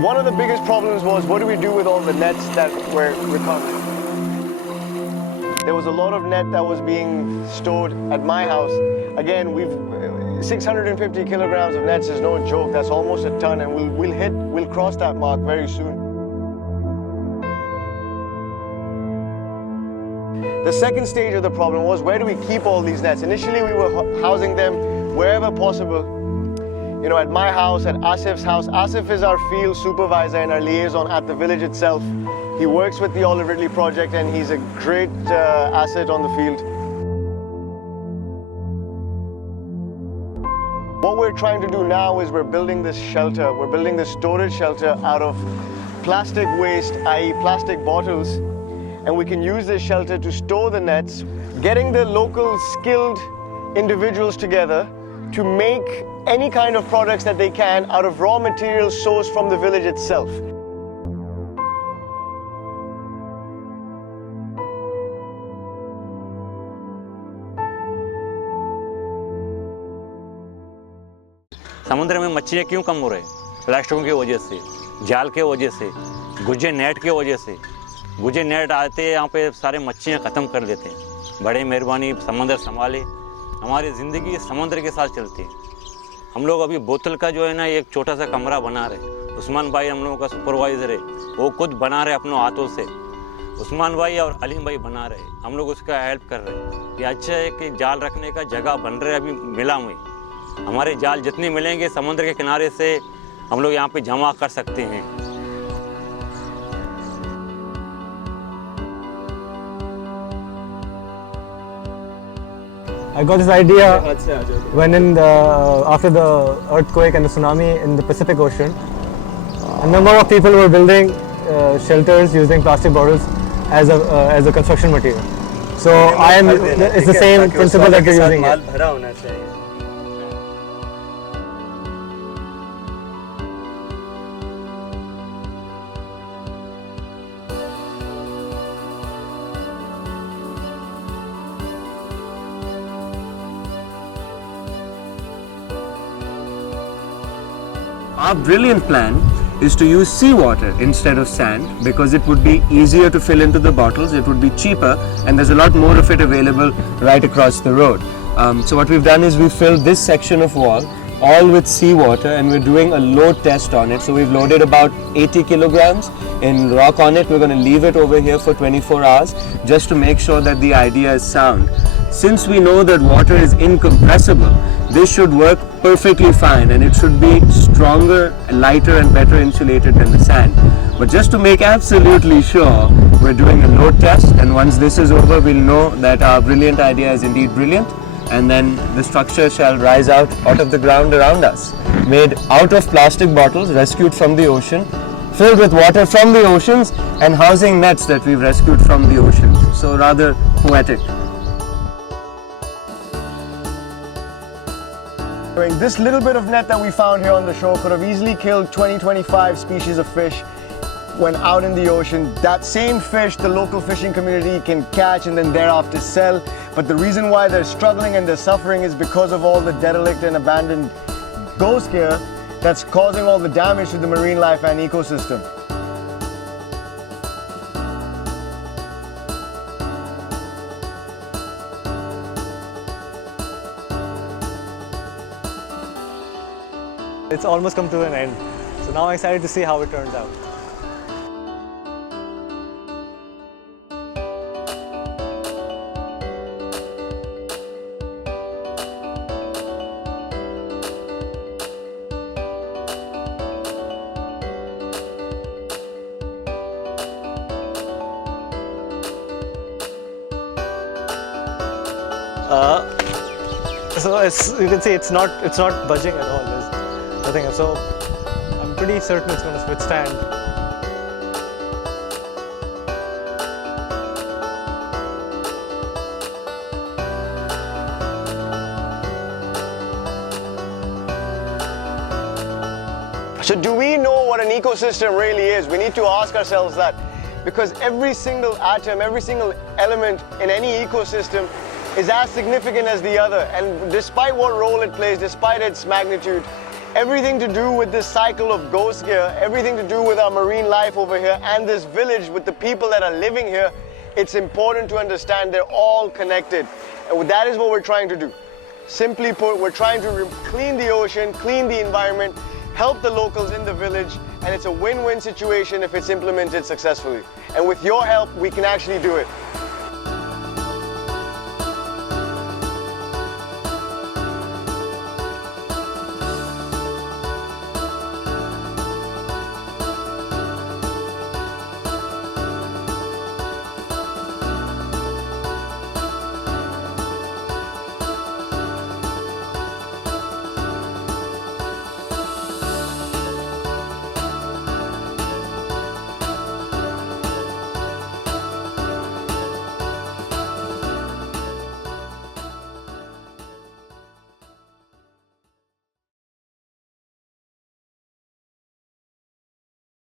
One of the biggest problems was, what do we do with all the nets that were recovered? There was a lot of net that was being stored at my house. Again, 650 kilograms of nets is no joke. That's almost a ton, and we'll cross that mark very soon. The second stage of the problem was, where do we keep all these nets? Initially, we were housing them wherever possible. You know, at my house, at Asif's house. Asif is our field supervisor and our liaison at the village itself. He works with the Olive Ridley project, and he's a great asset on the field. What we're trying to do now is we're building this shelter. We're building this storage shelter out of plastic waste, i.e. plastic bottles. And we can use this shelter to store the nets, getting the local skilled individuals together to make any kind of products that they can out of raw materials sourced from the village itself. समुद्र में मच्छलियाँ क्यों कम हो रहे हैं? प्लास्टिकों की वजह से, जाल के वजह से, गुज्जे नेट के वजह से। गुज्जे नेट आते यहाँ पे सारे मच्छलियाँ ख़त्म कर देते हैं। बड़े मेहरबानी समुद्र संभाले, हमारी ज़िंदगी समुद्र के साथ चलती है। हम लोग अभी बोतल का जो है ना एक छोटा सा कमरा बना रहे। उस्मान भाई हम लोगों का सुपरवाइज़र है, वो खुद बना रहे अपनों हाथों से। उस्मान भाई और अलीम भाई बना रहे, हम लोग उसका हेल्प कर रहे हैं। ये अच्छा है कि जाल रखने का जगह बन रहे अभी मिला में। हमारे जाल जितने मिलेंगे समुद्र के किनारे से हम लोग यहाँ पे जमा कर सकते हैं। I got this idea when after the earthquake and the tsunami in the Pacific Ocean. A number of people were building shelters using plastic bottles as a construction material. So it's the same principle that we're using here. Our brilliant plan is to use seawater instead of sand because it would be easier to fill into the bottles, it would be cheaper, and there's a lot more of it available right across the road. So what we've done is we filled this section of wall all with seawater, and we're doing a load test on it. So we've loaded about 80 kilograms in rock on it. We're going to leave it over here for 24 hours just to make sure that the idea is sound. Since we know that water is incompressible, this should work perfectly fine, and it should be stronger, lighter and better insulated than the sand. But just to make absolutely sure, we're doing a load test, and once this is over, we'll know that our brilliant idea is indeed brilliant, and then the structure shall rise out of the ground around us. Made out of plastic bottles rescued from the ocean, filled with water from the oceans, and housing nets that we've rescued from the oceans. So rather poetic. This little bit of net that we found here on the shore could have easily killed 20-25 species of fish when out in the ocean. That same fish the local fishing community can catch and then thereafter sell. But the reason why they're struggling and they're suffering is because of all the derelict and abandoned ghost gear that's causing all the damage to the marine life and ecosystem. It's almost come to an end. So now I'm excited to see how it turns out. So you can see it's not budging at all. There's nothing. So I'm pretty certain it's going to withstand. So do we know what an ecosystem really is? We need to ask ourselves that, because every single atom, every single element in any ecosystem is as significant as the other, and despite what role it plays, despite its magnitude, everything to do with this cycle of ghosts here, everything to do with our marine life over here and this village with the people that are living here, it's important to understand they're all connected. And that is what we're trying to do. Simply put, we're trying to clean the ocean, clean the environment, help the locals in the village, and it's a win-win situation if it's implemented successfully. And with your help, we can actually do it.